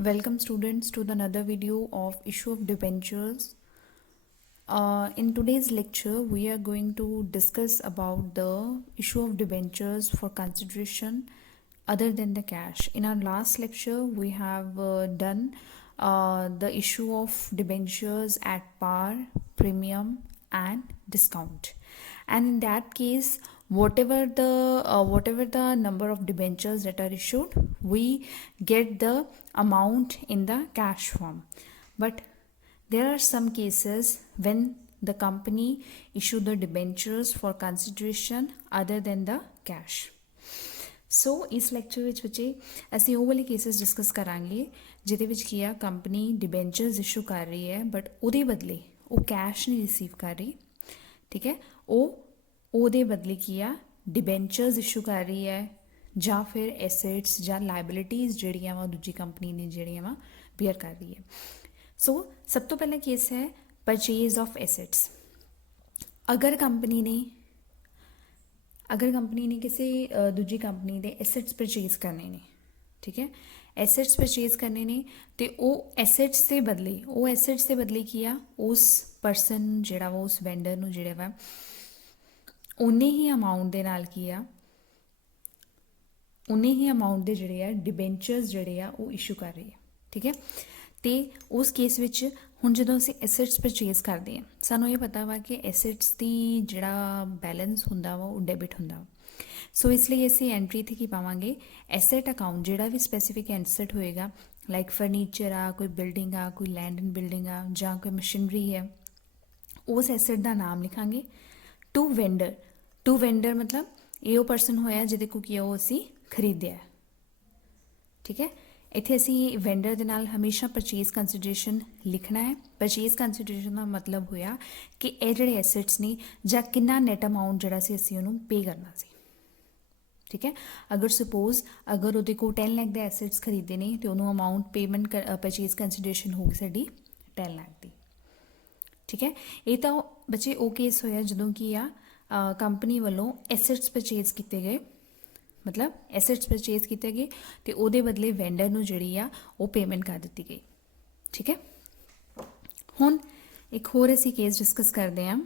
Welcome students to the another video of issue of debentures. In today's lecture we are going to discuss about the issue of debentures for consideration other than the cash. In our last lecture we have done the issue of debentures at par, premium and discount, and in that case whatever the number of debentures that are issued, we get the amount in the cash form. But there are some cases when the company issue the debentures for consideration other than the cash. सो इस lecture ਵਿੱਚ ਬੱਚੇ ਅਸੀਂ ਉਹ ਵਾਲੇ cases discuss ਕਰਾਂਗੇ ਜਿਹਦੇ ਵਿੱਚ ਕੀ ਆ ਕੰਪਨੀ ਡਿਬੈਂਚਰਸ ਇਸ਼ੂ ਕਰ ਰਹੀ ਹੈ ਬਟ ਉਹਦੇ ਬਦਲੇ ਉਹ ਕੈਸ਼ ਨਹੀਂ ਰਿਸੀਵ ਕਰ ਰਹੀ, ਠੀਕ ਹੈ। ਉਹਦੇ ਬਦਲੇ ਕੀ ਆ ਡਿਬੈਂਚਰਸ ਇਸ਼ੂ ਕਰ ਰਹੀ ਹੈ ਜਾਂ ਫਿਰ ਐਸੈਟਸ ਜਾਂ ਲਾਇਬਿਲਿਟੀਜ਼ ਜਿਹੜੀਆਂ ਵਾ ਦੂਜੀ ਕੰਪਨੀ ਨੇ ਜਿਹੜੀਆਂ ਵਾ ਬੀਅਰ ਕਰ ਰਹੀ ਹੈ। ਸੋ ਸਭ ਤੋਂ ਪਹਿਲਾ ਕੇਸ ਹੈ ਪਰਚੇਜ਼ ਆਫ ਐਸੈਟਸ। ਅਗਰ ਕੰਪਨੀ ਨੇ ਕਿਸੇ ਦੂਜੀ ਕੰਪਨੀ ਦੇ ਐਸੈਟਸ ਪਰਚੇਜ਼ ਕਰਨੇ ਨੇ, ਠੀਕ ਹੈ, ਐਸੈਟਸ ਪਰਚੇਜ਼ ਕਰਨੇ ਨੇ ਤੇ ਉਹ ਐਸੈਟਸ ਦੇ ਬਦਲੇ ਕੀ ਆ ਉਸ ਪਰਸਨ ਜਿਹੜਾ ਵਾ ਉਸ ਵੈਂਡਰ ਨੂੰ ਜਿਹੜਾ ਵਾ ਉਨੇ ਹੀ ਅਮਾਊਂਟ ਦੇ ਨਾਲ ਕੀ ਆ ਉਨੇ ਹੀ ਅਮਾਊਂਟ ਦੇ ਜਿਹੜੇ ਆ ਡਿਬੈਂਚਰਸ ਜਿਹੜੇ ਆ ਉਹ ਇਸ਼ੂ ਕਰ ਰਹੀ ਹੈ, ਠੀਕ ਹੈ। ਤੇ ਉਸ ਕੇਸ ਵਿੱਚ ਹੁਣ ਜਦੋਂ ਅਸੀਂ ਐਸੈਟਸ ਪਰਚੇਜ਼ ਕਰਦੇ ਹਾਂ ਸਾਨੂੰ ਇਹ ਪਤਾ ਵਾ ਕਿ ਐਸੈਟਸ ਦੀ ਜਿਹੜਾ ਬੈਲੈਂਸ ਹੁੰਦਾ ਵਾ ਉਹ ਡੈਬਿਟ ਹੁੰਦਾ ਵਾ। ਸੋ ਇਸ ਲਈ ਅਸੀਂ ਐਂਟਰੀ 'ਤੇ ਕੀ ਪਾਵਾਂਗੇ, ਐਸੈਟ ਅਕਾਊਂਟ ਜਿਹੜਾ ਵੀ ਸਪੈਸੀਫਿਕ ਐਸੈਟ ਹੋਏਗਾ ਲਾਈਕ ਫਰਨੀਚਰ ਆ, ਕੋਈ ਬਿਲਡਿੰਗ ਆ, ਕੋਈ ਲੈਂਡ ਐਂਡ ਬਿਲਡਿੰਗ ਆ ਜਾਂ ਕੋਈ ਮਸ਼ੀਨਰੀ ਹੈ, ਉਸ ਐਸੈਟ ਦਾ ਨਾਮ ਲਿਖਾਂਗੇ ਟੂ ਵੈਂਡਰ ਮਤਲਬ ਇਹ ਉਹ ਪਰਸਨ ਹੋਇਆ ਜਿਹਦੇ ਕੋਲ ਕੀ ਉਹ ਅਸੀਂ ਖਰੀਦਿਆ, ਠੀਕ ਹੈ। ਇੱਥੇ ਅਸੀਂ ਵੈਂਡਰ ਦੇ ਨਾਲ ਹਮੇਸ਼ਾ ਪਰਚੇਜ਼ ਕੰਸੀਡਰੇਸ਼ਨ ਲਿਖਣਾ ਹੈ। ਪਰਚੇਜ਼ ਕੰਸੀਡਰੇਸ਼ਨ ਦਾ ਮਤਲਬ ਹੋਇਆ ਕਿ ਇਹ ਜਿਹੜੇ ਐਸੈਟਸ ਨੇ ਜਾਂ ਕਿੰਨਾ ਨੈਟ ਅਮਾਊਂਟ ਜਿਹੜਾ ਸੀ ਅਸੀਂ ਉਹਨੂੰ ਪੇ ਕਰਨਾ ਸੀ, ਠੀਕ ਹੈ। ਅਗਰ ਉਹਦੇ ਕੋਲ 10 ਲੱਖ ਦੇ ਐਸੈਟਸ ਖਰੀਦੇ ਨੇ ਅਤੇ ਉਹਨੂੰ ਅਮਾਊਂਟ ਪੇਮੈਂਟ ਪਰਚੇਜ਼ ਕੰਸੀਡਰੇਸ਼ਨ ਹੋਊਗੀ ਸਾਡੀ 10 ਲੱਖ ਦੀ, ਠੀਕ ਹੈ। ਇਹ ਤਾਂ ਬੱਚੇ ਉਹ ਕੇਸ ਹੋਇਆ ਜਦੋਂ ਕੀ ਆ ਕੰਪਨੀ ਵੱਲੋਂ ਐਸੈਟਸ ਪਰਚੇਜ਼ ਕੀਤੇ ਗਏ, ਮਤਲਬ ਐਸੈਟਸ ਪਰਚੇਜ਼ ਕੀਤੇ ਗਏ ਅਤੇ ਉਹਦੇ ਬਦਲੇ ਵੈਂਡਰ ਨੂੰ ਜਿਹੜੀ ਆ ਉਹ ਪੇਮੈਂਟ ਕਰ ਦਿੱਤੀ ਗਈ, ਠੀਕ ਹੈ। ਹੁਣ ਇੱਕ ਹੋਰ ਅਸੀਂ ਕੇਸ ਡਿਸਕਸ ਕਰਦੇ ਹਾਂ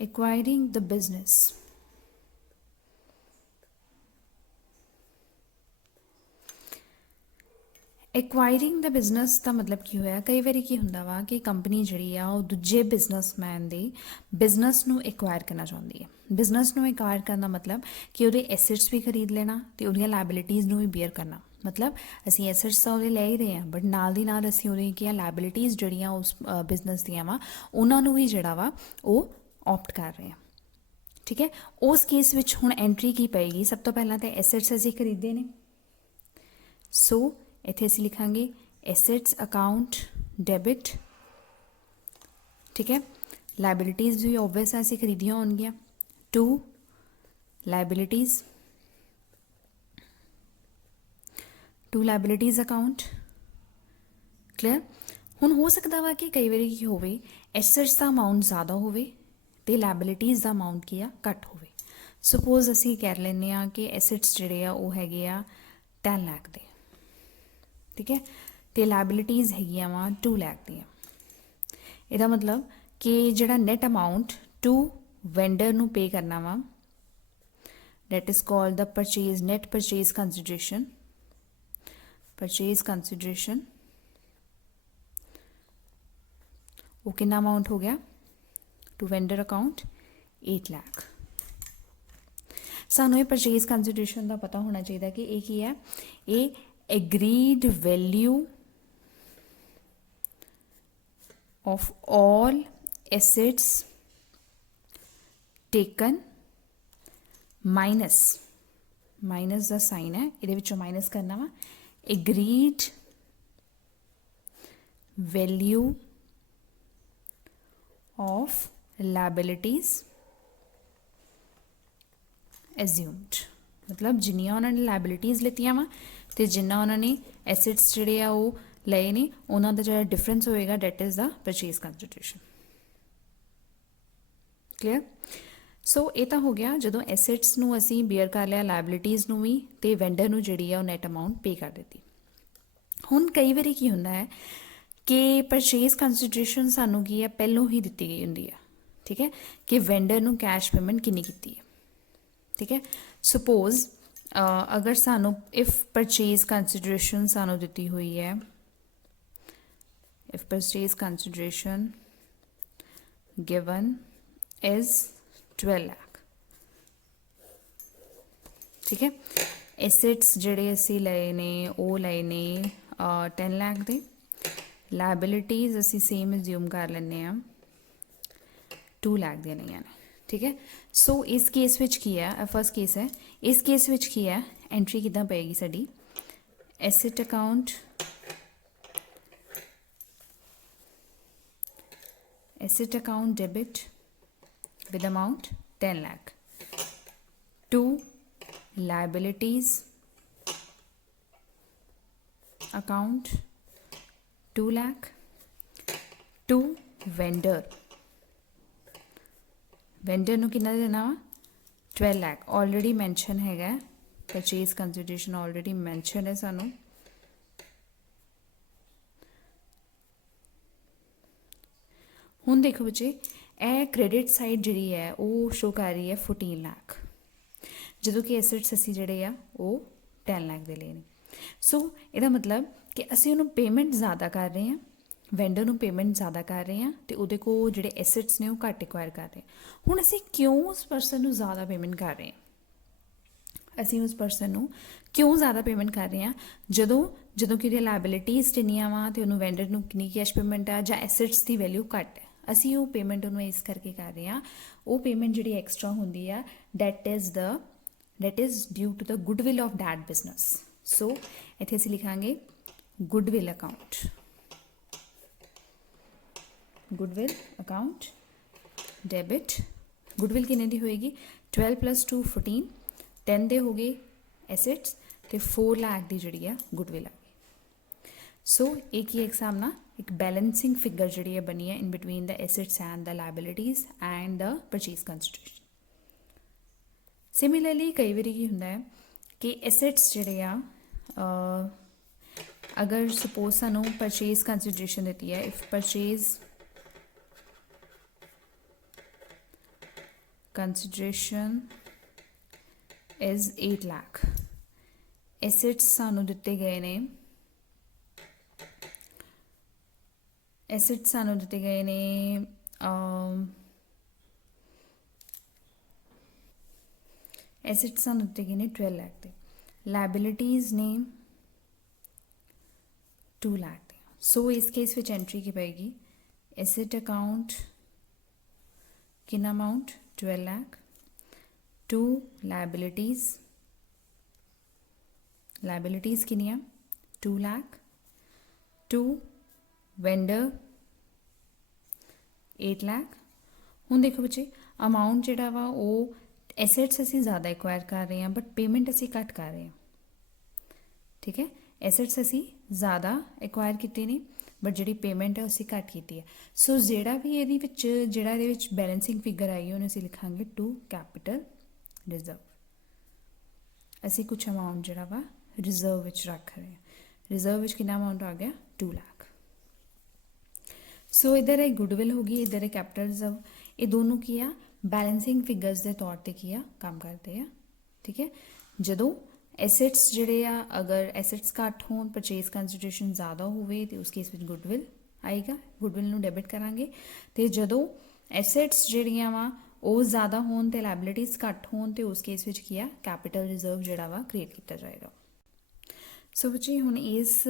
acquiring the business। ਐਕਵਾਇਰਿੰਗ ਦਾ ਬਿਜ਼ਨਸ ਦਾ ਮਤਲਬ ਕੀ ਹੋਇਆ, ਕਈ ਵਾਰੀ ਕੀ ਹੁੰਦਾ ਵਾ ਕਿ ਕੰਪਨੀ ਜਿਹੜੀ ਆ ਉਹ ਦੂਜੇ ਬਿਜ਼ਨਸਮੈਨ ਦੇ ਬਿਜ਼ਨਸ ਨੂੰ ਐਕਵਾਇਰ ਕਰਨਾ ਚਾਹੁੰਦੀ ਹੈ। ਬਿਜ਼ਨਸ ਨੂੰ ਐਕਵਾਇਰ ਕਰਨ ਦਾ ਮਤਲਬ ਕਿ ਉਹਦੇ ਐਸੈਟਸ ਵੀ ਖਰੀਦ ਲੈਣਾ ਅਤੇ ਉਹਦੀਆਂ ਲਾਇਬਿਲਿਟੀਜ਼ ਨੂੰ ਵੀ ਬੀਅਰ ਕਰਨਾ। ਮਤਲਬ ਅਸੀਂ ਐਸੈਟਸ ਤਾਂ ਉਹਦੇ ਲੈ ਹੀ ਰਹੇ ਹਾਂ ਬਟ ਨਾਲ ਦੀ ਨਾਲ ਅਸੀਂ ਉਹਦੇ ਕੀ ਆ ਲਾਇਬਿਲਿਟੀਜ਼ ਜਿਹੜੀਆਂ ਉਸ ਬਿਜ਼ਨਸ ਦੀਆਂ ਵਾ ਉਹਨਾਂ ਨੂੰ ਵੀ ਜਿਹੜਾ ਵਾ ਉਹ ਆਪਟ ਕਰ ਰਹੇ ਹਾਂ, ਠੀਕ ਹੈ। ਉਸ ਕੇਸ ਵਿੱਚ ਹੁਣ ਐਂਟਰੀ ਕੀ ਪਏਗੀ, ਸਭ ਤੋਂ ਪਹਿਲਾਂ ਤਾਂ ਐਸੈਟਸ ਅਸੀਂ ਖਰੀਦੇ ਨੇ, ਸੋ ਇੱਥੇ ਅਸੀਂ ਲਿਖਾਂਗੇ ਐਸੈਟਸ ਅਕਾਊਂਟ ਡੈਬਿਟ, ਠੀਕ ਹੈ। ਲਾਇਬਿਲਿਟੀਜ਼ ਵੀ ਓਬਵੀਅਸ ਅਸੀਂ ਖਰੀਦੀਆਂ ਹੋਣਗੀਆਂ ਟੂ ਲਾਇਬਿਲਿਟੀਜ਼ ਅਕਾਊਂਟ, ਕਲੀਅਰ। ਹੁਣ ਹੋ ਸਕਦਾ ਵਾ ਕਿ ਕਈ ਵਾਰੀ ਕੀ ਹੋਵੇ ਐਸੈਟਸ ਦਾ ਅਮਾਊਂਟ ਜ਼ਿਆਦਾ ਹੋਵੇ ਅਤੇ ਲਾਇਬਿਲਿਟੀਜ਼ ਦਾ ਅਮਾਊਂਟ ਕੀ ਆ ਘੱਟ ਹੋਵੇ। ਸਪੋਜ਼ ਅਸੀਂ ਕਰ ਲੈਂਦੇ ਹਾਂ ਕਿ ਐਸੈਟਸ ਜਿਹੜੇ ਆ ਉਹ ਹੈਗੇ ਆ 10 ਲੱਖ ਦੇ, ਠੀਕ ਹੈ, ਅਤੇ ਲਾਇਬਿਲਿਟੀਜ਼ ਹੈਗੀਆਂ ਵਾ 2 ਲੱਖ ਦੀਆਂ। ਇਹਦਾ ਮਤਲਬ ਕਿ ਜਿਹੜਾ ਨੈਟ ਅਮਾਊਂਟ ਟੂ ਵੈਂਡਰ ਨੂੰ ਪੇ ਕਰਨਾ ਵਾ that is called the net purchase consideration ਉਹ ਕਿੰਨਾ ਅਮਾਊਂਟ ਹੋ ਗਿਆ ਟੂ ਵੈਂਡਰ ਅਕਾਊਂਟ 8 ਲੱਖ। ਸਾਨੂੰ ਇਹ ਪਰਚੇਜ਼ ਕੰਸੀਡਰੇਸ਼ਨ ਦਾ ਪਤਾ ਹੋਣਾ ਚਾਹੀਦਾ ਕਿ ਇਹ ਕੀ ਹੈ, ਇਹ agreed value of all assets taken minus the sign ਹੈ ਇਹਦੇ ਵਿੱਚੋਂ ਮਾਈਨਸ ਕਰਨਾ ਵਾ agreed value of liabilities assumed। ਮਤਲਬ ਜਿੰਨੀਆਂ ਉਹਨਾਂ ਨੇ ਲਾਇਬਿਲਿਟੀਜ਼ ਲਿੱਤੀਆਂ ਵਾ ਅਤੇ ਜਿੰਨਾ ਉਹਨਾਂ ਨੇ ਐਸੈਟਸ ਜਿਹੜੇ ਆ ਉਹ ਲਏ ਨੇ ਉਹਨਾਂ ਦਾ ਜਿਹੜਾ ਡਿਫਰੈਂਸ ਹੋਏਗਾ that is the purchase consideration, clear. So ਇਹ ਤਾਂ ਹੋ ਗਿਆ ਜਦੋਂ ਐਸੈਟਸ ਨੂੰ ਅਸੀਂ ਬੀਅਰ ਕਰ ਲਿਆ, ਲਾਇਬਿਲਿਟੀਜ਼ ਨੂੰ ਵੀ, ਤੇ ਵੈਂਡਰ ਨੂੰ ਜਿਹੜੀ ਆ ਉਹ ਨੈਟ ਅਮਾਊਂਟ ਪੇ ਕਰ ਦਿੱਤੀ। ਹੁਣ ਕਈ ਵਾਰੀ ਕੀ ਹੁੰਦਾ ਹੈ ਕਿ ਪਰਚੇਜ਼ ਕੰਸੀਡਰੇਸ਼ਨ ਸਾਨੂੰ ਕੀ ਹੈ ਪਹਿਲੋਂ ਹੀ ਦਿੱਤੀ ਗਈ ਹੁੰਦੀ ਹੈ, ਠੀਕ ਹੈ, ਕਿ ਵੈਂਡਰ ਨੂੰ ਕੈਸ਼ ਪੇਮੈਂਟ ਕਿੰਨੀ ਕੀਤੀ ਹੈ, ਠੀਕ ਹੈ। ਸਪੋਜ਼ ਅਗਰ ਸਾਨੂੰ ਇਫ ਪਰਚੇਜ਼ ਕੰਸੀਡਰੇਸ਼ਨ ਸਾਨੂੰ ਦਿੱਤੀ ਹੋਈ ਹੈ, if purchase consideration given is 12 lakh, ठीक है। एसेट्स ਜਿਹੜੇ ਅਸੀਂ ਲਏ ਨੇ ਉਹ ਲਏ ਨੇ 10 ਲੱਖ ਦੇ, ਲਾਇਬਿਲਿਟੀਜ਼ ਅਸੀਂ ਸੇਮ ਅਸਿਊਮ ਕਰ ਲੈਂਦੇ ਆ 2 ਲੱਖ ਦੀਆਂ ਲਈਆਂ ਨੇ, ਠੀਕ ਹੈ। ਸੋ ਇਸ ਕੇਸ ਵਿੱਚ ਕੀ ਹੈ, ਫਸਟ ਕੇਸ ਹੈ, ਇਸ ਕੇਸ ਵਿੱਚ ਕੀ ਹੈ, ਐਂਟਰੀ ਕਿੱਦਾਂ ਪਏਗੀ ਸਾਡੀ, asset account, asset account debit with amount 10 lakh to liabilities account 2 lakh to vendor ਨੂੰ ਕਿੰਨਾ ਦੇਣਾ ਵਾ 12 lakh already mention ਹੈਗਾ, purchase consideration already mention ਹੈ ਸਾਨੂੰ। ਹੁਣ ਦੇਖੋ ਬੱਚੇ, ਇਹ ਕ੍ਰੈਡਿਟ ਸਾਈਡ ਜਿਹੜੀ ਹੈ ਉਹ ਸ਼ੋ ਕਰ ਰਹੀ ਹੈ 14 ਲੱਖ, ਜਦੋਂ ਕਿ ਐਸੈਟਸ ਅਸੀਂ ਜਿਹੜੇ ਆ ਉਹ 10 ਲੱਖ ਦੇ ਲਏ ਨੇ। ਸੋ ਇਹਦਾ ਮਤਲਬ ਕਿ ਅਸੀਂ ਉਹਨੂੰ ਪੇਮੈਂਟ ਜ਼ਿਆਦਾ ਕਰ ਰਹੇ ਹਾਂ, ਵੈਂਡਰ ਨੂੰ ਪੇਮੈਂਟ ਜ਼ਿਆਦਾ ਕਰ ਰਹੇ ਹਾਂ, ਅਤੇ ਉਹਦੇ ਕੋਲ ਜਿਹੜੇ ਐਸੈਟਸ ਨੇ ਉਹ ਘੱਟ ਐਕਵਾਇਰ ਕਰ ਰਹੇ ਹਾਂ। ਹੁਣ ਅਸੀਂ ਕਿਉਂ ਉਸ ਪਰਸਨ ਨੂੰ ਜ਼ਿਆਦਾ ਪੇਮੈਂਟ ਕਰ ਰਹੇ ਹਾਂ, ਅਸੀਂ ਉਸ ਪਰਸਨ ਨੂੰ ਕਿਉਂ ਜ਼ਿਆਦਾ ਪੇਮੈਂਟ ਕਰ ਰਹੇ ਹਾਂ, ਜਦੋਂ ਕਿ ਉਹਦੀਆਂ ਲਾਇਬਿਲਿਟੀਜ਼ ਕਿੰਨੀਆਂ ਵਾ ਅਤੇ ਉਹਨੂੰ ਵੈਂਡਰ ਨੂੰ ਕਿੰਨੀ ਕੈਸ਼ ਪੇਮੈਂਟ ਆ, ਜਾਂ ਐਸੈਟਸ ਦੀ ਵੈਲਿਊ ਘੱਟ ਹੈ, ਅਸੀਂ ਉਹ ਪੇਮੈਂਟ ਉਹਨੂੰ ਇਸ ਕਰਕੇ ਕਰ ਰਹੇ ਹਾਂ। ਉਹ ਪੇਮੈਂਟ ਜਿਹੜੀ ਐਕਸਟਰਾ ਹੁੰਦੀ ਆ that is due to the goodwill of that business. So ਇੱਥੇ ਅਸੀਂ ਲਿਖਾਂਗੇ goodwill account, goodwill account debit. Goodwill ਕਿੰਨੇ ਦੀ ਹੋਏਗੀ, 12 + 2 14, 10 ਦੇ ਹੋ ਗਏ ਐਸੈਟਸ, ਅਤੇ 4 ਲੱਖ ਦੀ ਜਿਹੜੀ ਆ ਗੁੱਡਵਿਲ ਆ ਗਈ। ਸੋ ਇਹ ਕੀ ਇੱਕ ਹਿਸਾਬ ਨਾਲ ਇੱਕ ਬੈਲੈਂਸਿੰਗ ਫਿਗਰ ਜਿਹੜੀ ਹੈ ਬਣੀ ਹੈ in between the assets and the liabilities and the purchase consideration. Similarly ਕਈ ਵਾਰੀ ਕੀ ਹੁੰਦਾ ਹੈ ਕਿ ਐਸੈਟਸ ਜਿਹੜੇ ਆ ਅਗਰ ਸਪੋਜ਼ ਸਾਨੂੰ ਪਰਚੇਜ਼ ਕੰਸੀਡਰੇਸ਼ਨ ਦਿੱਤੀ ਹੈ, if purchase consideration is 8 lakh, assets ਸਾਨੂੰ ਦਿੱਤੇ ਗਏ ਨੇ, ਐਸੈਟਸ ਸਾਨੂੰ ਦਿੱਤੇ ਗਏ ਨੇ ਐਸੈਟਸ ਸਾਨੂੰ ਦਿੱਤੇ ਗਏ ਨੇ 12 ਲੱਖ ਦੇ, ਲਾਇਬਿਲਿਟੀਜ਼ ਨੇ 2 ਲੱਖ ਦੇ। ਸੋ ਇਸ ਕੇਸ ਵਿੱਚ ਐਂਟਰੀ ਕੀ ਪਏਗੀ, ਐਸੈਟ ਅਕਾਊਂਟ ਕਿੰਨਾ ਅਮਾਊਂਟ 12 ਲੱਖ ਟੂ ਲਾਇਬਿਲਿਟੀਜ਼ ਕਿੰਨੀਆਂ 2 ਲੱਖ ਟੂ ਵੈਂਡਰ 8 ਲੱਖ। ਹੁਣ ਦੇਖੋ ਬੱਚੇ, ਅਮਾਊਂਟ ਜਿਹੜਾ ਵਾ ਉਹ ਐਸੈਟਸ ਅਸੀਂ ਜ਼ਿਆਦਾ ਐਕਵਾਇਰ ਕਰ ਰਹੇ ਹਾਂ, ਬਟ ਪੇਮੈਂਟ ਅਸੀਂ ਘੱਟ ਕਰ ਰਹੇ ਹਾਂ, ਠੀਕ ਹੈ। ਐਸੈਟਸ ਅਸੀਂ ਜ਼ਿਆਦਾ ਐਕਵਾਇਰ ਕੀਤੇ ਨੇ, ਬਟ ਜਿਹੜੀ ਪੇਮੈਂਟ ਹੈ ਅਸੀਂ ਘੱਟ ਕੀਤੀ ਹੈ। ਸੋ ਜਿਹੜਾ ਇਹਦੇ ਵਿੱਚ ਬੈਲੈਂਸਿੰਗ ਫਿਗਰ ਆਈ ਉਹਨੂੰ ਅਸੀਂ ਲਿਖਾਂਗੇ ਟੂ ਕੈਪੀਟਲ ਰਿਜ਼ਰਵ। ਅਸੀਂ ਕੁਛ ਅਮਾਊਂਟ ਜਿਹੜਾ ਵਾ ਰਿਜ਼ਰਵ ਵਿੱਚ ਰੱਖ ਰਹੇ ਹਾਂ। ਰਿਜ਼ਰਵ ਵਿੱਚ ਕਿੰਨਾ ਅਮਾਊਂਟ ਆ ਗਿਆ 2 ਲੱਖ। ਸੋ ਇੱਧਰ ਇਹ ਗੁੱਡਵਿਲ ਹੋ ਗਈ, ਇੱਧਰ ਇਹ ਕੈਪੀਟਲ ਰਿਜ਼ਰਵ। ਇਹ ਦੋਨੋਂ ਕੀ ਆ ਬੈਲੈਂਸਿੰਗ ਫਿਗਰਸ ਦੇ ਤੌਰ ਤੇ ਕੀ ਆ ਕੰਮ ਕਰਦੇ ਆ, ਠੀਕ ਹੈ। ਜਦੋਂ ਐਸੈਟਸ ਜਿਹੜੇ ਆ, ਅਗਰ ਐਸੈਟਸ ਘੱਟ ਹੋਣ, ਪਰਚੇਜ਼ ਕੰਸੀਡਰੇਸ਼ਨ ਜ਼ਿਆਦਾ ਹੋਵੇ, ਤੇ ਉਸ ਕੇਸ ਵਿੱਚ ਗੁੱਡਵਿਲ ਆਏਗਾ, ਗੁੱਡਵਿਲ ਨੂੰ ਡੈਬਿਟ ਕਰਾਂਗੇ। ਤੇ ਜਦੋਂ ਐਸੈਟਸ ਜਿਹੜੀਆਂ ਵਾ ਉਹ ਜ਼ਿਆਦਾ ਹੋਣ ਤੇ ਲਾਇਬਿਲਿਟੀਜ਼ ਘੱਟ ਹੋਣ, ਤੇ ਉਸ ਕੇਸ ਵਿੱਚ ਕੀ ਆ ਕੈਪੀਟਲ ਰਿਜ਼ਰਵ ਜਿਹੜਾ ਵਾ ਕ੍ਰੀਏਟ ਕੀਤਾ ਜਾਏਗਾ। ਸੋ ਬੱਚੇ ਹੁਣ ਇਸ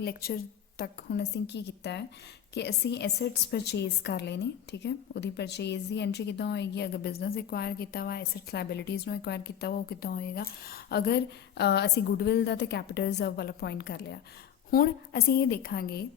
ਲੈਕਚਰ ਤੱਕ ਹੁਣ ਅਸੀਂ ਕੀ ਕੀਤਾ ਹੈ ਕਿ ਅਸੀਂ ਐਸੈਟਸ ਪਰਚੇਜ਼ ਕਰ ਲਏ ਨੇ, ਠੀਕ ਹੈ। ਉਹਦੀ ਪਰਚੇਜ਼ ਦੀ ਐਂਟਰੀ ਕਿੱਦਾਂ ਹੋਏਗੀ, ਅਗਰ ਬਿਜ਼ਨਸ ਐਕਵਾਇਰ ਕੀਤਾ ਵਾ, ਐਸੈਟਸ ਲਾਇਬਿਲਿਟੀਜ਼ ਨੂੰ ਐਕਵਾਇਰ ਕੀਤਾ ਵਾ, ਉਹ ਕਿੱਦਾਂ ਹੋਏਗਾ। ਅਗਰ ਅਸੀਂ ਗੁੱਡਵਿਲ ਦਾ ਤੇ ਕੈਪੀਟਲ ਰਿਜ਼ਰਵ ਵਾਲਾ ਪੁਆਇੰਟ ਕਰ ਲਿਆ। ਹੁਣ ਅਸੀਂ ਇਹ ਦੇਖਾਂਗੇ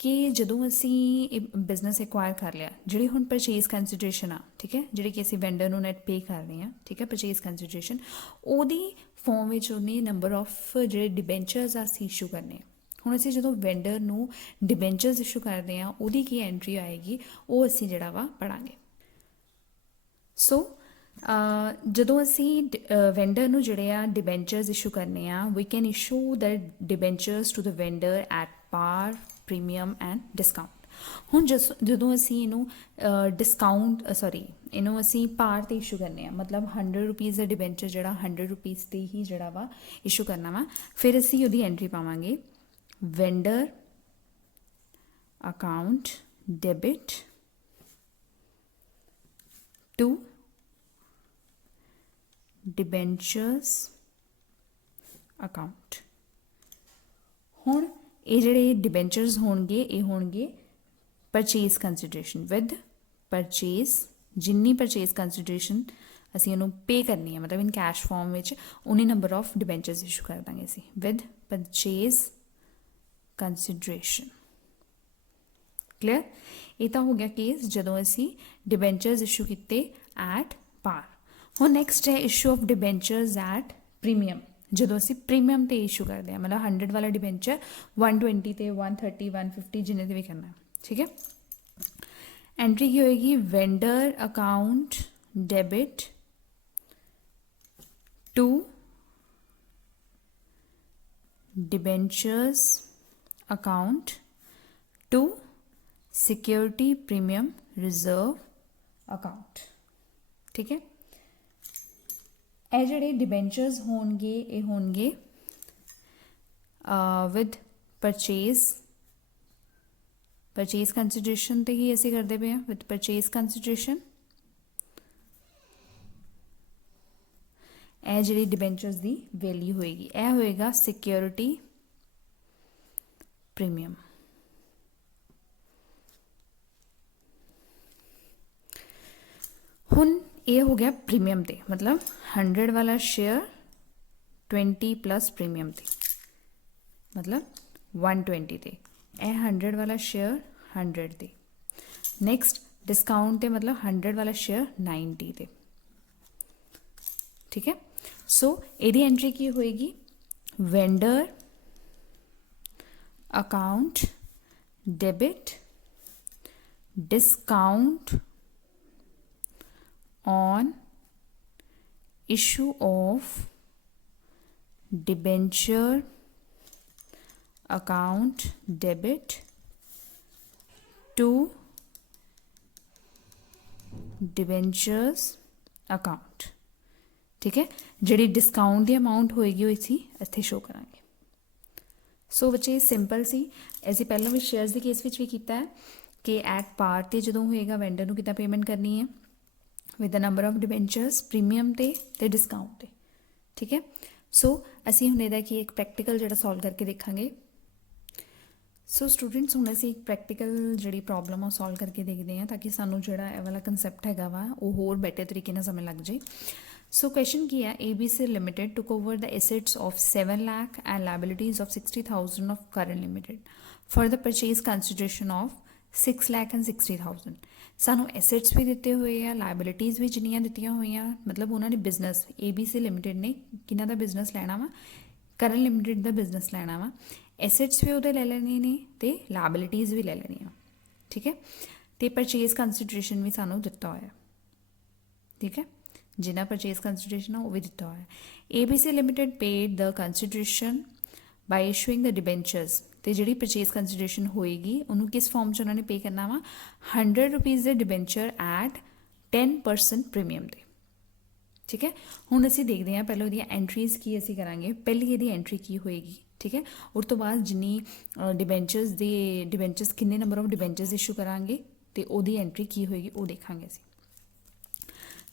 ਕਿ ਜਦੋਂ ਅਸੀਂ ਇਹ ਬਿਜ਼ਨਸ ਐਕਵਾਇਰ ਕਰ ਲਿਆ, ਜਿਹੜੀ ਹੁਣ ਪਰਚੇਜ਼ ਕੰਸੀਡਰੇਸ਼ਨ ਆ, ਠੀਕ ਹੈ, ਜਿਹੜੀ ਕਿ ਅਸੀਂ ਵੈਂਡਰ ਨੂੰ ਨੈਟ ਪੇ ਕਰ ਰਹੇ ਹਾਂ, ਠੀਕ ਹੈ, ਪਰਚੇਜ਼ ਕੰਸੀਡਰੇਸ਼ਨ, ਉਹਦੀ ਫੋਰਮ ਵਿੱਚ ਉਹਨੇ ਨੰਬਰ ਆਫ ਜਿਹੜੇ ਡਿਬੈਂਚਰਸ ਆ ਅਸੀਂ ਇਸ਼ੂ ਕਰਨੇ ਆ। ਹੁਣ ਅਸੀਂ ਜਦੋਂ ਵੈਂਡਰ ਨੂੰ ਡਿਬੈਂਚਰਸ ਇਸ਼ੂ ਕਰਦੇ ਹਾਂ, ਉਹਦੀ ਕੀ ਐਂਟਰੀ ਆਏਗੀ ਉਹ ਅਸੀਂ ਜਿਹੜਾ ਵਾ ਪੜ੍ਹਾਂਗੇ। ਸੋ ਜਦੋਂ ਅਸੀਂ ਵੈਂਡਰ ਨੂੰ ਜਿਹੜੇ ਆ ਡਿਬੈਂਚਰਸ ਇਸ਼ੂ ਕਰਨੇ ਆ, we can issue the debentures to the vendor at par, premium and discount. ਹੁਣ ਜਦੋਂ ਅਸੀਂ ਇਹਨੂੰ ਇਹਨੂੰ ਅਸੀਂ ਪਾਰ ਤੇ ਇਸ਼ੂ ਕਰਨੇ ਆ, ਮਤਲਬ 100 ਰੁਪੀਜ਼ ਦਾ ਡਿਬੈਂਚਰ ਜਿਹੜਾ 100 ਰੁਪੀਜ਼ ਤੇ ਹੀ ਜਿਹੜਾ ਵਾ ਇਸ਼ੂ ਕਰਨਾ ਵਾ, ਫਿਰ ਅਸੀਂ ਉਹਦੀ ਐਂਟਰੀ ਪਾਵਾਂਗੇ vendor account debit to debentures account. ਹੁਣ ਇਹ ਜਿਹੜੇ ਡਿਬੈਂਚਰਸ ਹੋਣਗੇ ਇਹ ਹੋਣਗੇ ਪਰਚੇਜ਼ ਕੰਸੀਡਰੇਸ਼ਨ ਵਿਦ ਪਰਚੇਜ਼, ਜਿੰਨੀ ਪਰਚੇਜ਼ ਕੰਸੀਡਰੇਸ਼ਨ ਅਸੀਂ ਉਹਨੂੰ ਪੇ ਕਰਨੀ ਹੈ, ਮਤਲਬ ਇਨ ਕੈਸ਼ ਫਾਰਮ ਵਿੱਚ ਉਨੀ ਨੰਬਰ ਆਫ ਡਿਬੈਂਚਰਸ ਇਸ਼ੂ ਕਰ ਦਾਂਗੇ ਅਸੀਂ ਵਿਦ ਪਰਚੇਜ਼ ਕੰਸੀਡਰੇਸ਼ਨ। ਕਲੀਅਰ? ਇਹ ਤਾਂ ਹੋ ਗਿਆ ਕੇਸ ਜਦੋਂ ਅਸੀਂ ਡਿਬੈਂਚਰਸ ਇਸ਼ੂ ਕੀਤੇ ਐਟ ਪਾਰ। ਹੁਣ ਨੈਕਸਟ ਹੈ issue of debentures at premium, ਜਦੋਂ ਅਸੀਂ ਪ੍ਰੀਮੀਅਮ ਤੇ ਇਸ਼ੂ ਕਰਦੇ ਹਾਂ, ਮਤਲਬ 100 ਵਾਲਾ ਡਿਬੈਂਚਰ 120 ਤੇ 130 150 ਜਿੰਨੇ ਤੇ ਵੀ ਕਰਨਾ, ਠੀਕ ਹੈ। ਐਂਟਰੀ ਕੀ ਹੋਏਗੀ? Vendor account debit to debentures account to security premium reserve account, ਠੀਕ ਹੈ। ਇਹ ਜਿਹੜੇ ਡਿਬੈਂਚਰਸ ਹੋਣਗੇ ਇਹ ਹੋਣਗੇ ਵਿਦ ਪਰਚੇਜ਼ ਕੰਸੀਡਰੇਸ਼ਨ ਤੇ ਹੀ ਅਸੀਂ ਕਰਦੇ ਪਏ ਹਾਂ, ਵਿਦ ਪਰਚੇਜ਼ ਕੰਸੀਡਰੇਸ਼ਨ। ਇਹ ਜਿਹੜੀ ਡਿਬੈਂਚਰਸ ਦੀ ਵੈਲਿਊ ਹੋਏਗੀ ਇਹ ਹੋਏਗਾ ਸਿਕਿਉਰਿਟੀ ਪ੍ਰੀਮੀਅਮ। ਹੁਣ ਇਹ ਹੋ ਗਿਆ ਪ੍ਰੀਮੀਅਮ ਤੇ, ਮਤਲਬ 100 ਵਾਲਾ ਸ਼ੇਅਰ 20 ਪਲੱਸ ਪ੍ਰੀਮੀਅਮ ਤੇ, ਮਤਲਬ 120 ਤੇ, ਇਹ 100 ਵਾਲਾ ਸ਼ੇਅਰ 100 ਤੇ। ਨੈਕਸਟ ਡਿਸਕਾਊਂਟ ਤੇ, ਮਤਲਬ 100 ਵਾਲਾ ਸ਼ੇਅਰ 90 ਤੇ, ਠੀਕ ਹੈ। ਸੋ ਇਹਦੀ ਐਂਟਰੀ ਕੀ ਹੋਏਗੀ? Vendor account debit discount on issue of debenture account debit to debentures account, ठीक है। ਜਿਹੜੀ ਡਿਸਕਾਊਂਟ ਦੀ ਅਮਾਊਂਟ ਹੋਏਗੀ ਉਹ ਅਸੀਂ ਇੱਥੇ ਸ਼ੋ ਕਰਾਂਗੇ। ਸੋ ਬੱਚੇ ਸਿੰਪਲ ਸੀ, ਅਸੀਂ ਪਹਿਲਾਂ ਵੀ ਸ਼ੇਅਰਸ ਦੇ ਕੇਸ ਵਿੱਚ ਵੀ ਕੀਤਾ ਹੈ ਕਿ ਐਟ ਪਾਰ ਤੇ ਜਦੋਂ ਹੋਏਗਾ ਵੈਂਡਰ ਨੂੰ ਕਿੱਦਾਂ ਪੇਮੈਂਟ ਕਰਨੀ ਹੈ, with the number of debentures premium ਤੇ ਡਿਸਕਾਊਂਟ ਤੇ, ਠੀਕ ਹੈ। ਸੋ ਅਸੀਂ ਹੁਣ ਇਹਦਾ ਕੀ ਇੱਕ ਪ੍ਰੈਕਟੀਕਲ ਜਿਹੜਾ ਸੋਲਵ ਕਰਕੇ ਦੇਖਾਂਗੇ। ਸੋ ਸਟੂਡੈਂਟਸ ਹੁਣ ਅਸੀਂ ਇੱਕ ਪ੍ਰੈਕਟੀਕਲ ਜਿਹੜੀ ਪ੍ਰੋਬਲਮ ਆ ਸੋਲਵ ਕਰਕੇ ਦੇਖਦੇ ਹਾਂ ਤਾਂ ਕਿ ਸਾਨੂੰ ਜਿਹੜਾ ਇਹ ਵਾਲਾ ਕੰਸੈਪਟ ਹੈਗਾ ਵਾ ਉਹ ਹੋਰ ਬੈਟਰ ਤਰੀਕੇ ਨਾਲ ਸਮਝ ਲੱਗ ਜਾਏ। ਸੋ ਕੁਐਸਚਨ ਕੀ ਹੈ? ABC Limited took over the assets of 7 lakh and liabilities of 60,000 of Current Limited for the purchase consideration of 6 lakh and 60,000। ਸਾਨੂੰ ਐਸੈਟਸ ਵੀ ਦਿੱਤੇ ਹੋਏ ਆ, ਲਾਇਬਿਲਿਟੀਜ਼ ਵੀ ਜਿੰਨੀਆਂ ਦਿੱਤੀਆਂ ਹੋਈਆਂ, ਮਤਲਬ ਉਹਨਾਂ ਨੇ ਬਿਜ਼ਨਸ ABC ਲਿਮਿਟਿਡ ਨੇ ਕਿਹਨਾਂ ਦਾ ਬਿਜ਼ਨਸ ਲੈਣਾ ਵਾ? ਕਰਨ ਲਿਮਿਟਿਡ ਦਾ ਬਿਜ਼ਨਸ ਲੈਣਾ ਵਾ। ਐਸੈਟਸ ਵੀ ਉਹਦੇ ਲੈ ਲੈਣੇ ਨੇ ਤੇ ਲਾਇਬਿਲਿਟੀਜ਼ ਵੀ ਲੈ ਲੈਣੀਆਂ, ਠੀਕ ਹੈ। ਤੇ ਪਰਚੇਜ਼ ਕੰਸੀਡਰੇਸ਼ਨ ਵੀ ਸਾਨੂੰ ਦਿੱਤਾ ਹੋਇਆ, ਠੀਕ ਹੈ। ਜਿੰਨਾ ਪਰਚੇਜ਼ ਕੰਸੀਡਰੇਸ਼ਨ ਆ ਉਹ ਵੀ ਦਿੱਤਾ ਹੋਇਆ। ABC ਲਿਮਿਟਿਡ ਪੇਡ ਦ ਕੰਸੀਡਰੇਸ਼ਨ ਬਾਈ ਇਸ਼ੂਇੰਗ ਦ ਡਿਬੈਂਚਰਸ, ਤੇ ਜਿਹੜੀ ਪਰਚੇਜ਼ ਕੰਸੀਡਰੇਸ਼ਨ ਹੋਏਗੀ ਉਹਨੂੰ ਕਿਸ ਫਾਰਮ 'ਚ ਉਹਨਾਂ ਨੇ ਪੇ ਕਰਨਾ ਵਾ? 100 ਰੁਪੀਜ਼ ਦੇ ਡਿਬੈਂਚਰ ਐਟ 10% ਪ੍ਰੀਮੀਅਮ ਦੇ, ਠੀਕ ਹੈ। ਹੁਣ ਅਸੀਂ ਦੇਖਦੇ ਹਾਂ ਪਹਿਲਾਂ ਉਹਦੀਆਂ ਐਂਟਰੀਜ਼ ਕੀ ਅਸੀਂ ਕਰਾਂਗੇ। ਪਹਿਲੀ ਇਹਦੀ ਐਂਟਰੀ ਕੀ ਹੋਏਗੀ, ਠੀਕ ਹੈ। ਉਸ ਤੋਂ ਬਾਅਦ ਜਿੰਨੀ ਡਿਬੈਂਚਰਸ ਕਿੰਨੇ ਨੰਬਰ ਆਫ ਡਿਬੈਂਚਰਸ ਇਸ਼ੂ ਕਰਾਂਗੇ ਤੇ ਉਹਦੀ ਐਂਟਰੀ ਕੀ ਹੋਏਗੀ ਉਹ ਦੇਖਾਂਗੇ ਅਸੀਂ।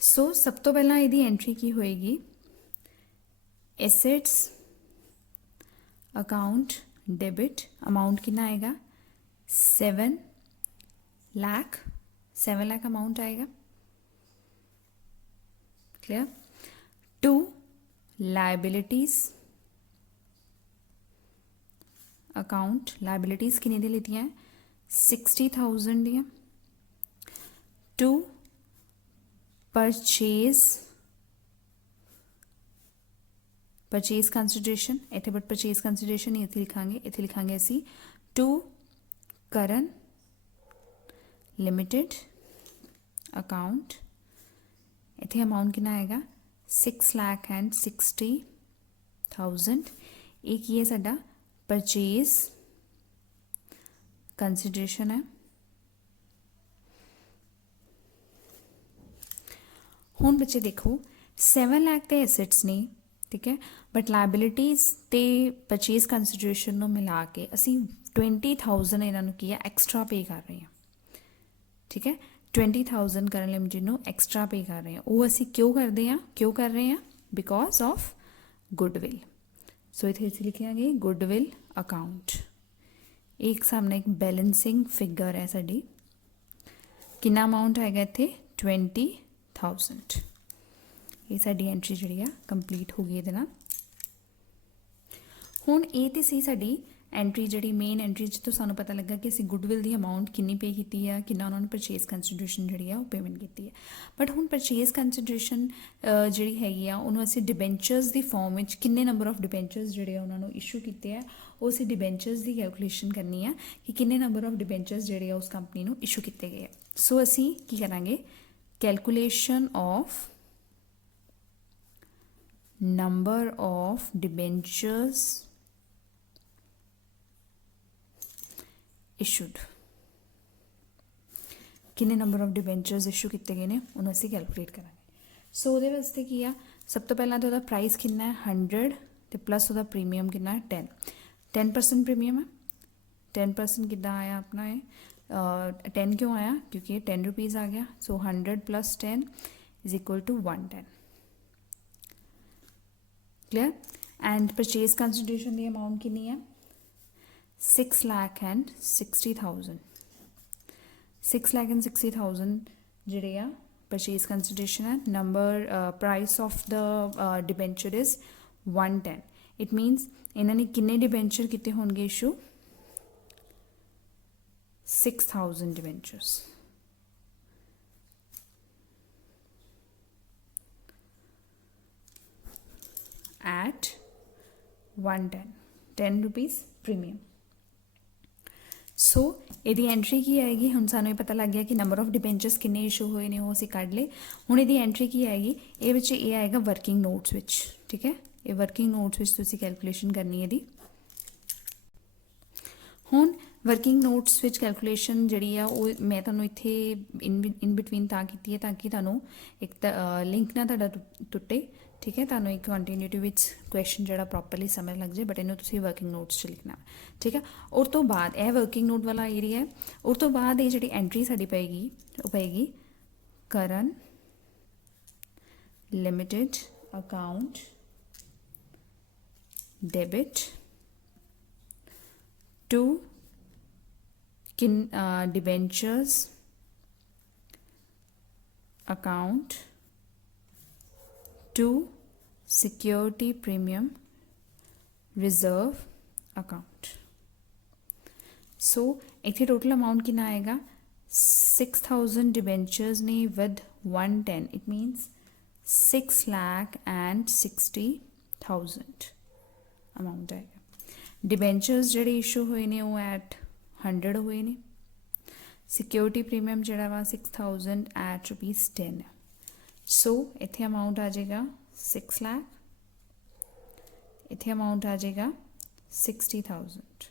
ਸੋ ਸਭ ਤੋਂ ਪਹਿਲਾਂ ਇਹਦੀ ਐਂਟਰੀ ਕੀ ਹੋਏਗੀ? ਐਸੈਟਸ ਅਕਾਊਂਟ ਡੈਬਿਟ, ਅਮਾਊਂਟ ਕਿੰਨਾ ਆਏਗਾ? 7 lakh ਅਮਾਊਂਟ ਆਏਗਾ, clear. To liabilities account, liabilities ਕਿੰਨੀ ਦੀ ਲਿੱਤੀਆਂ? 60,000 ਦੀਆਂ। ਟੂ ਪਰਚੇਜ਼ ਕੰਸੀਡਰੇਸ਼ਨ, ਇੱਥੇ ਬਟ ਪਰਚੇਜ਼ ਕੰਸੀਡਰੇਸ਼ਨ ਨਹੀਂ ਇੱਥੇ ਲਿਖਾਂਗੇ, ਇੱਥੇ ਲਿਖਾਂਗੇ ਅਸੀਂ ਟੂ ਕਰਨ ਲਿਮਿਟਿਡ ਅਕਾਊਂਟ इत्थे अमाउंट कितना आएगा 6,60,000। ये की है साडा परचेज कंसिडरेशन है। हुण बच्चे देखो 7 लाख के एसेट्स ने, ठीक है, बट लाइबिलिटीज़ ते परचेज कंसिडरेशन नूं मिला के असी 20,000 इन्हां नूं की है एक्सट्रा पे कर रहे हैं, ठीक है। 20,000 करंट लिमिटेड नूं एक्सट्रा पे कर रहे हैं। वो असी क्यों करते हैं, क्यों कर रहे हैं? Because of goodwill. सो इत्थे असीं लिखांगे गुडविल अकाउंट। एक सामने एक बैलेंसिंग फिगर है साडी। कितना अमाउंट आएगा इत्थे 20,000। ये साडी एंट्री जिहड़ी आ कंप्लीट हो गई इहदे नाल। हुण ये ते सी साडी एंट्री जिहड़ी मेन एंट्री जित्थों सानूं पता लगा कि असीं गुडविल दी अमाउंट किन्नी पे कीती है, किन्ना उन्होंने परचेज कंसिडरेशन जिहड़ी आ वो पेमेंट कीती है। बट हुण परचेज कंसिडरेशन जिहड़ी हैगी आ उहनूं असीं डिबेंचर्स दी फॉर्म विच किन्ने नंबर ऑफ डिबेंचर्स जिहड़े आ उन्हां नूं इशू कीते आ, वो असीं डिबेंचर्स दी कैलकुलेशन करनी है कि किन्ने नंबर ऑफ डिबेंचर्स जिहड़े आ उस कंपनी नूं इशू कीते गए आ। सो असीं की करांगे calculation of number of debentures issued। किन्ने नंबर ऑफ डिबेंचर्स इशू किए गए हैं उन्होंने असीं कैलकुलेट करांगे। सो उहदे वास्ते की आ, सब तो पहला तो उहदा प्राइस कितना है 100 ते प्लस उहदा प्रीमियम कितना है 10% प्रीमियम है। 10% कितना आया अपना ये 10 क्यों आया, क्योंकि ये 10 रुपीज़ आ गया। So 100 + 10 is equal to 110। Clear. And purchase consideration की अमाउंट कितनी है 6,60,000। 6,60,000 जिहड़े आ परचेज कंसिडरेशन है। Number price of the debenture is 110। It means इन्होंने किन्ने डिबेंचर किते होंगे issue 6,000 debentures. at 110 rupees premium. So यदि एंट्री की आएगी, हम सानू पता लग गया कि नंबर ऑफ डिबेंचर्स किन्ने इशू हुए ने वो असीं कढ ले। हुण यदि एंट्री की आएगी ये विच ये आएगा वर्किंग नोट्स विच, ठीक है। ये वर्किंग नोट्स विच तुसीं कैलकुलेशन करनी है दी। हुण वर्किंग नोट्स विच कैलकुलेशन जिहड़ी आ वो मैं तुहानूं इत्थे इन बिटवीन तां कीती है ताकि तुहानूं एक लिंक ना तुहाडा टुटे, ठीक है। तुहानूं एक कंटिन्यूटी विच क्वेश्चन जिहड़ा प्रॉपरली समझ लग जाए, बट इन्हूं तुसीं वर्किंग नोट्स च लिखना, ठीक है। और तो बाद यह वर्किंग नोट वाला एरिया है। और तो बाद ये जिहड़ी एंट्री साडी पेगी वो पेगी Karan limited account debit to debentures account to security premium reserve account. So इतने टोटल अमाउंट कितना आएगा 6,000 डिबेंचर्स ने विद 110। इट मीनस 6,60,000 अमाउंट आएगा। डिबेंचर्स जिहड़े इशू हुए ने वो एट 100 हुए ने। सिक्योरिटी प्रीमियम जिहड़ा वा 6,000 एट ₹10 है। सो इत्थे अमाउंट आ जाएगा 6 लाख, इत्थे अमाउंट आ जाएगा 60,000।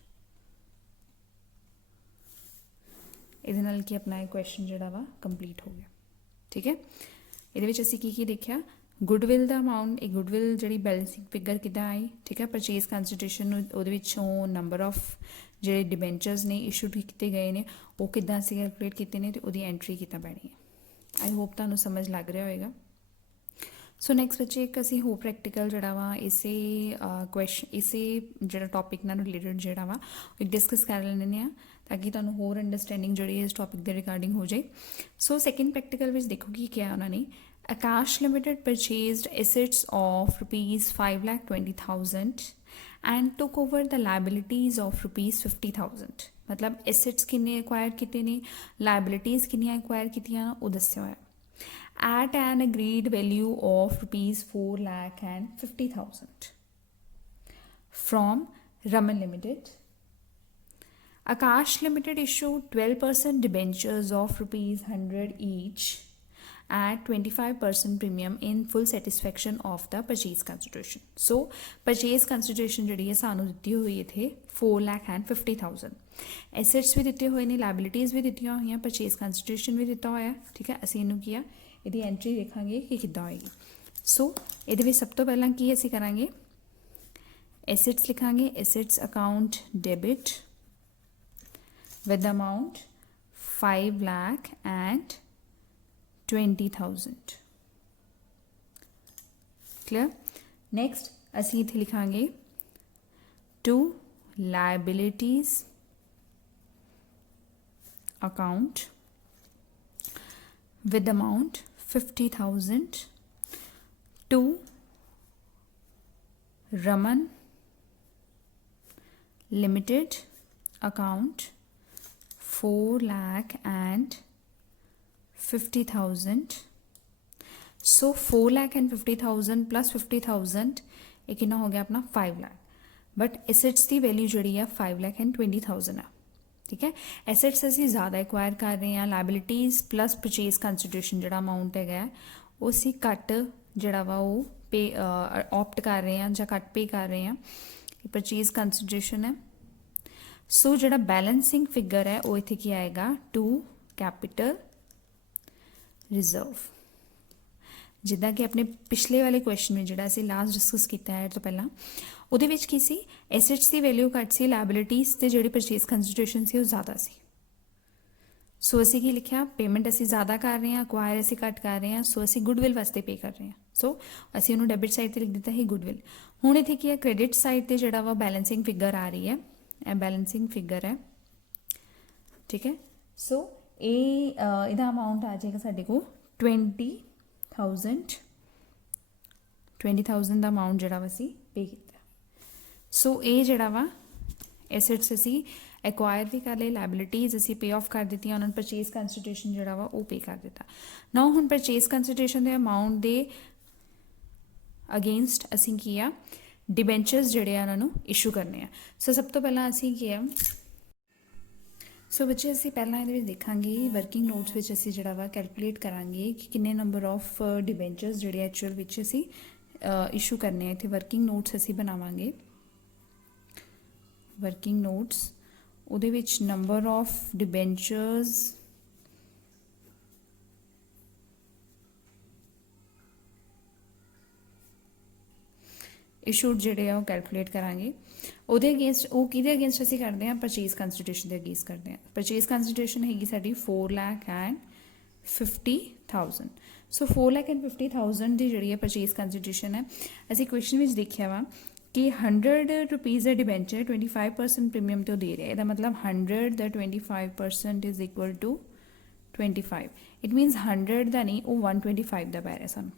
इहदे नाल कि अपना क्वेश्चन जिहड़ा वा कंप्लीट हो गया, ठीक है। इहदे विच असीं की देखिया गुडविल दा अमाउंट, एक गुडविल जिहड़ी बैलेंसिंग फिगर किदां आई, ठीक है। परचेज कंसिडरेशन उहदे विचों नंबर ऑफ जिहड़े डिबेंचर्स ने इशू किए गए ने वो किदां असीं कैलकुलेट कीते ने ते उहदी एंट्री किदां पैनी है। आई होप तुहानूं समझ लग रहा होएगा। सो नैक्सट बच्चे एक असीं हो प्रैक्टिकल जिहड़ा वा इसे क्वेश्चन इसे जिहड़ा टॉपिक नाल रिलेटेड जिहड़ा वा एक डिस्कस कर लैंदे आ ताकि तुहानूं होर अंडरस्टैंडिंग जिहड़ी इस टॉपिक दे रिगार्डिंग हो जाए। सो सैकेंड प्रैक्टिकल विच देखो कि क्या उन्होंने Akash Limited purchased assets of ₹5,20,000 and took over the liabilities of ₹50,000। मतलब assets किन्ने acquire कीते ने, liabilities किन्नियां acquire कीतियां वो दस्सिया होया at an agreed value of ₹4,50,000 from Raman Limited। Akash Limited issued 12% debentures of ₹100 each at 25% premium in full satisfaction of the purchase consideration. So purchase consideration जिहड़ी है सानू दित्ती हुई इत्थे 4,50,000. एसेट्स भी दित्ते हुए ने, लाइबिलिटीज़ भी दित्तियां हुई, परचेज कंसिडरेशन भी दिता होया, ठीक है. असीं इहनूं की आ इहदी एंट्री देखांगे कि किद्दां होएगी. सो इहदे विच सब तो पहलां की असीं करांगे, एसेट्स लिखांगे. Assets account debit with the amount 5,20,000. Clear? Next असीं इत्थे लिखांगे to liabilities account with the amount 50,000 to Raman Limited account 4,50,000. So 4,50,000 plus 50,000 ये कितना हो गया अपना 5 लाख. बट एसेट्स की वैल्यू जी है 5,20,000 है, ठीक है. एसेट्स असी ज़्यादा एक्वायर कर रहे हैं, लाइबिलिटीज़ प्लस परचेज कंसिडरेशन जो अमाउंट है वो असी घट जोड़ा वा वो पे ऑप्ट कर रहे हैं, घट पे कर रहे हैं. परचेज कंसिडरेशन है. सो जो बैलेंसिंग फिगर है वो इत्थे की आएगा टू कैपिटल रिजर्व. जिदा कि अपने पिछले वाले क्वेश्चन में जोड़ा असीं लास्ट डिस्कस किया है तो पहला उहदे विच की सी, एसेट्स की वैल्यू घट सी, लाइबिलिटीज़ ते जिहड़ी परचेज कंसिडरेशन सी वो ज़्यादा सी. सो असीं की लिखिया, पेमेंट असीं ज़्यादा कर रहे हैं, अक्वायर असीं घट कर रहे हैं. सो असीं गुडविल वास्ते पे कर रहे हैं. सो असीं उहनूं डेबिट साइड ते लिख दिता ही गुडविल. हुण इत्थे की है, क्रेडिट साइड ते जिहड़ा वा बैलेंसिंग फिगर आ रही है, बैलेंसिंग फिगर है, ठीक है. सो इहदा अमाउंट आ जाएगा साडे को 20,000 दा अमाउंट जिहड़ा वा असीं पे कीता. सो ये जिहड़ा वा एसेट्स असीं एक्वायर भी कर ले, लाइबिलिटीज़ असीं पे ऑफ कर दित्तियां, उन्होंने परचेज कंसिडरेशन जिहड़ा वा वो पे कर दिता. नाउ हुण परचेज कंसिडरेशन दे अमाउंट दे अगेंस्ट असीं की आ डिबेंचर्स जिहड़े आ उन्होंने इशू करने हैं. सो सब तो पहला असीं की है, सो बच्चे असीं पहलां इहदे विच देखांगे वर्किंग नोट्स विच असीं जिहड़ा वा कैलकुलेट करांगे कि किन्ने नंबर ऑफ डिबेंचर्स जिहड़े एक्चुअल विच असीं इशू करने हैं. इत्थे वर्किंग नोट्स असीं बनावांगे. वर्किंग नोट्स उहदे which number of debentures issued जिहड़े आ कैलकुलेट करांगे. उहदे अगेंस्ट वो किहदे अगेंस्ट असीं करदे हां, परचेज कंसिडरेशन दे अगेंस्ट करदे हां. परचेज कंसिडरेशन हैगी साडी 4,50,000. सो 4,50,000 दी जिहड़ी है परचेज कंसिडरेशन है. असीं क्वेश्चन विच देखिया वा कि 100 रुपीज़ दा डिबेंचर 25% प्रीमियम तो दे रहा है. इहदा मतलब 100 दा 25% is equal to 25. It means 100 दा नहीं, वो 125 दा पै रहा सानूं.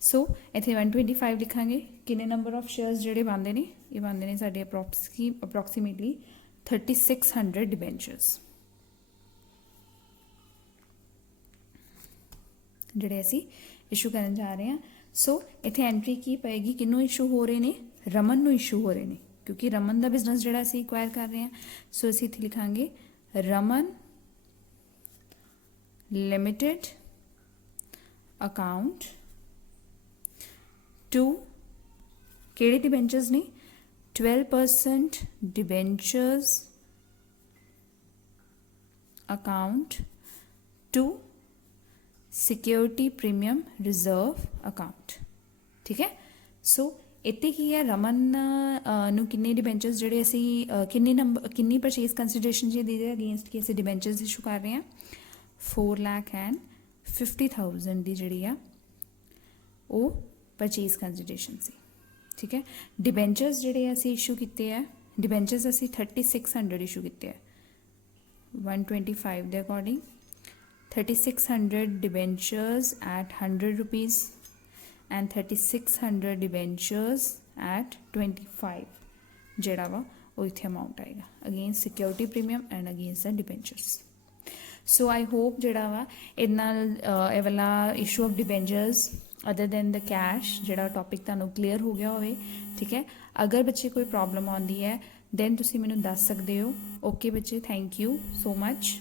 सो इत्थे 125 लिखांगे. किन्ने नंबर ऑफ शेयर्स जिहड़े बनदे ने, ये बनदे ने साडे अप्रॉक्सीमेटली 3600 डिबेंचर्स जिहड़े असीं इशू करन जा रहे हैं. सो इत्थे एंट्री की पेगी, किन्नू इशू हो रहे ने, रमन नू इशू हो रहे ने, क्योंकि रमन का बिजनेस जिहड़ा असीं एक्वायर कर रहे हैं. सो असीं इत्थे लिखांगे रमन लिमिटेड अकाउंट टू किहड़े डिबेंचर्स ने, 12% debentures account to security premium reserve account, ठीक है. सो इत्थे की है, रमन नू किन्ने डिबेंचर्स जिहड़े असीं किन्नी परचेज कंसिडरेशन जी दे अगेंस्ट की असीं डिबेंचर्स इशू कर रहे हैं, 4,50,000 दी जिहड़ी आ वो परचेज कंसिडरेशन सी, ठीक है. डिबेंचर्स जिहड़े असीं इशू कीते हैं, डिबेंचर्स असीं 3600 इशू कीते हैं 125 दे according. 3600 debentures at 100 rupees and 3600 debentures at 25 ਜਿਹੜਾ ਵਾ ਉਹ ਇੱਥੇ ਅਮਾਊਂਟ ਆਏਗਾ against security premium and against the debentures. So I hope ਜਿਹੜਾ ਵਾ ਇਹਦੇ ਨਾਲ ਇਹ ਵਾਲਾ issue of debentures other than the cash ਜਿਹੜਾ ਟੌਪਿਕ ਤੁਹਾਨੂੰ ਕਲੀਅਰ ਹੋ ਗਿਆ ਹੋਵੇ, ਠੀਕ ਹੈ. ਅਗਰ ਬੱਚੇ ਕੋਈ ਪ੍ਰੋਬਲਮ ਆਉਂਦੀ ਹੈ ਦੈਨ ਤੁਸੀਂ ਮੈਨੂੰ ਦੱਸ ਸਕਦੇ ਹੋ. ਓਕੇ ਬੱਚੇ, ਥੈਂਕ ਯੂ ਸੋ ਮਚ.